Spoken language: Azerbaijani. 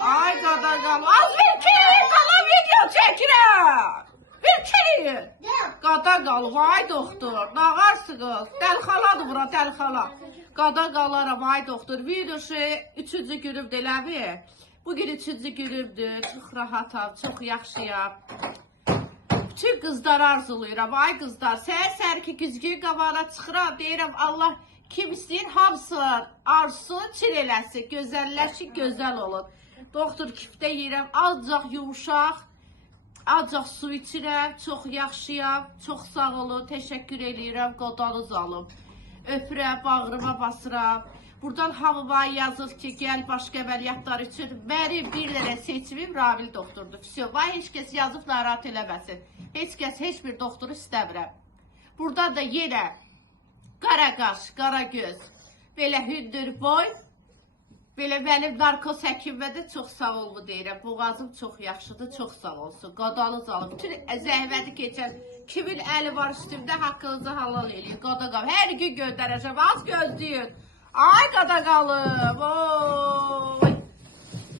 Ay qadaqal. Az bir ki, qala video çəkirəm. Bir ki. Qadaqal, vay doktor. Nağarsınız. Dəlxaladır bura, dəlxala. Qadaqalara, vay doktor. Videosu 3-cü günümdür eləmi? Bugün 3-cü günümdür. Çox rahatam, çox yaxşıyam. Bütün qızları arzulayıram. Ay qızlar, səhər ki güzgün qabağına çıxıram. Deyirəm, Allah kim istəyir, hamısının arzusu çil eləsin. Gözəlləşin, gözəl olun. Doktor küftə yeyirəm, ancaq yumuşaq, ancaq su içirəm, çox yaxşıyam, çox sağ olun, təşəkkür edirəm, qodanız alım. Öpürəm, bağrıma basıram. Buradan hamıma yazır ki, gəl başqa əməliyyatlar üçün mənim bir dənə seçimim Rabil doktordur. Vay, heç kəs yazıb narahat eləməsin. Heç kəs, heç bir doktoru istəmirəm. Buradan da yenə qara qaş, qara göz, belə hündür boy, belə mənim narkoz həkimimə də çox sağ olun deyirəm. Boğazım çox yaxşıdır, çox sağ olsun. Qadanız alın. Bütün zəhməti keçən kimin əli var üstümdə haqqınızı halal eləyin. Qadaqal. Hər gün göndərəcəm. Az gözləyin. Ay qadaqalım.